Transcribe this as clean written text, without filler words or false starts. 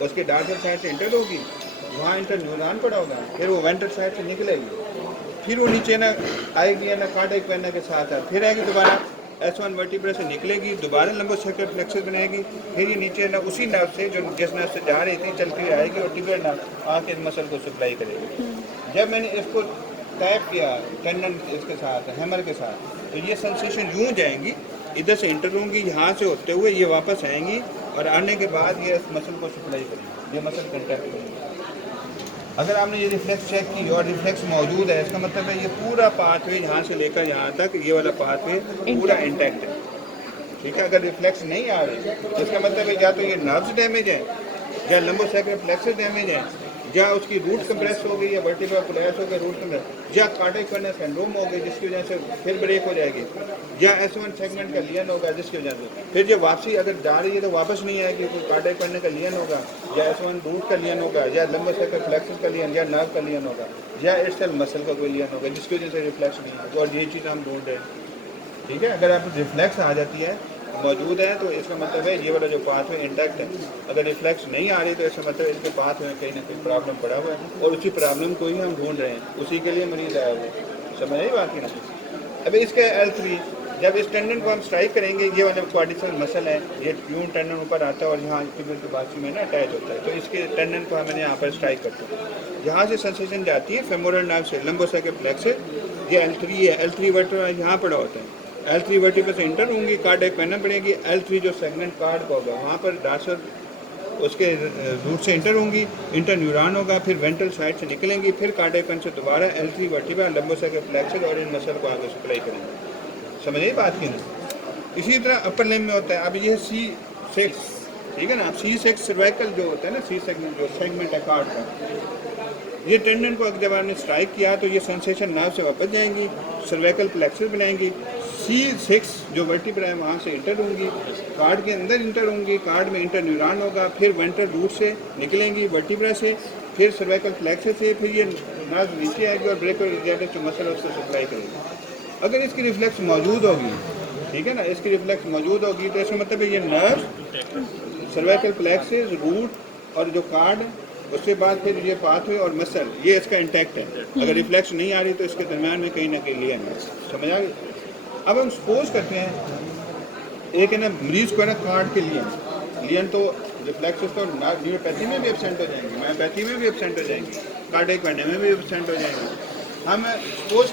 उसके dorsal side से inter होगी, वहाँ इंटर न्यूरॉन पड़ा होगा, फिर वो वेंट्रल साइड से निकलेगी, फिर वो नीचे ना आएगी ना कार्डियक वेना के साथ फिर आएगी दोबारा S1 वर्टिब्रा से निकलेगी, दोबारा लंबोसेक्युलर प्लेक्सस बनेगी, फिर ये नीचे ना उसी नर्व से जो जिस नर्व से जा रही थी चलती हुई आएगी और टिबियल नर्व आके इस मसल को सप्लाई करेगी। जब मैंने इसको टैप किया टेंडन इसके साथ हैमर के साथ, तो ये सेंसेशन यूँ जाएंगी, इधर से इंटर होंगी, यहाँ से होते हुए ये वापस आएंगी और आने के बाद ये इस मसल को सप्लाई करेंगी, ये मसल कंट्रैक्ट करेंगी। अगर आपने ये रिफ्लेक्स चेक की और रिफ्लेक्स मौजूद है, इसका मतलब है ये पूरा पाथवे यहाँ से लेकर यहाँ तक ये वाला पाथवे पूरा इंटैक्ट है। ठीक है, अगर रिफ्लेक्स नहीं आ रही तो इसका मतलब है या तो ये नर्व्स डैमेज है, या लंबोसेक्युलर प्लेक्सस डैमेज है, या उसकी रूट कंप्रेस हो गई, या वर्टिब्रा कोलैप्स हो गया रूट कंप्रेस, या कार्डियक वेनस सिंड्रोम हो गई जिसकी वजह से फिर ब्रेक हो जाएगी, या S1 सेगमेंट का लियन होगा जिसकी वजह से फिर जब वापसी अगर जा रही है तो वापस नहीं आएगी, कोई कार्डियक वेनस का लियन होगा, या S1 रूट का लियन होगा, या लंबोसेक्युलर प्लेक्सस का लियन, या नर्व का लियन होगा, या इटसेल्फ मसल का कोई लियन होगा जिसकी वजह से रिफ्लेक्स नहीं होगा। और ये चीज़ हम ढूंढ रहे हैं। ठीक है, अगर आप रिफ्लेक्स आ जाती है मौजूद है तो इसका मतलब है ये वाला जो पाथवे इंटैक्ट है। अगर रिफ्लेक्स नहीं आ रही तो इसका मतलब इसके पाथवे में कहीं ना कहीं प्रॉब्लम पड़ा हुआ है और उसी प्रॉब्लम को ही हम ढूंढ रहे हैं, उसी के लिए मरीज आया हुआ है। समझ आई बात की ना? अभी इसका L3 जब इस टेंडन को हम स्ट्राइक करेंगे, ये वाला क्वाड्रिसेप्स मसल है, ये यूं टेंडन ऊपर आता है और यहाँ टिबियल के बाजू में ना अटैच होता है, तो इसके टेंडन को हमने यहाँ पर स्ट्राइक करते हैं। यहाँ से सेंसेशन जाती है फेमोरल नर्व से लंबोसेक्युलर प्लेक्सस, ये L3 है, L3 वर्टिब्रा यहाँ पड़ा होता है, L3 वर्टिब्रा से इंटर होंगी, कार्डियक वेना पड़ेगी, L3 जो सेगमेंट कार्ड का होगा वहाँ पर डार्सल उसके रूट से इंटर होंगी, इंटर न्यूरॉन होगा, फिर वेंट्रल साइड से निकलेंगी, फिर कार्डियक वेन से दोबारा L3 वर्टिब्रा लंबोसेक्युलर प्लेक्सस और इन मसल को आगे सप्लाई करेंगे। समझ आई बात की ना? इसी तरह अपर लिम्ब में होता है। अब ये C6, ठीक है ना, अब C6 सर्वाइकल जो होता है ना, C सेगमेंट जो सेगमेंट है कार्ड का, ये टेंडन को जब आपने स्ट्राइक किया तो ये सेंसेशन नर्व से वापस जाएंगी, सर्वाइकल प्लेक्सस बनाएंगी, C6 जो वर्टिब्रा है वहाँ से इंटर होंगी, कार्ड के अंदर इंटर होंगी, कार्ड में इंटर न्यूरॉन होगा, फिर वेंट्रल रूट से निकलेंगी वर्टिब्रा से, फिर सर्वाइकल प्लेक्सस से, फिर ये नर्व नीचे आएगी और ब्रेकियोजेनिक जो मसल है उसको सप्लाई करेगी। अगर इसकी रिफ्लेक्स मौजूद होगी, ठीक है ना, इसकी रिफ्लेक्स मौजूद होगी तो इसका मतलब है ये नर्व सर्वाइकल प्लेक्सस रूट और जो कार्ड, उसके बाद फिर ये पाथवे और मसल ये इसका इंटैक्ट है। अगर रिफ्लेक्स नहीं आ रही तो इसके दरम्यान में कहीं ना कहीं लियन है। समझ आ गई? अब हम सपोज करते हैं एक है ना मरीज को है ना कार्ड के लियन तो रिफ्लेक्सेस तो न्यूरोपैथी में भी एब्सेंट हो जाएंगे, मायोपैथी में भी एब्सेंट हो जाएंगी, कार्डियक वेना में भी एब्सेंट हो जाएंगे। हम सपोज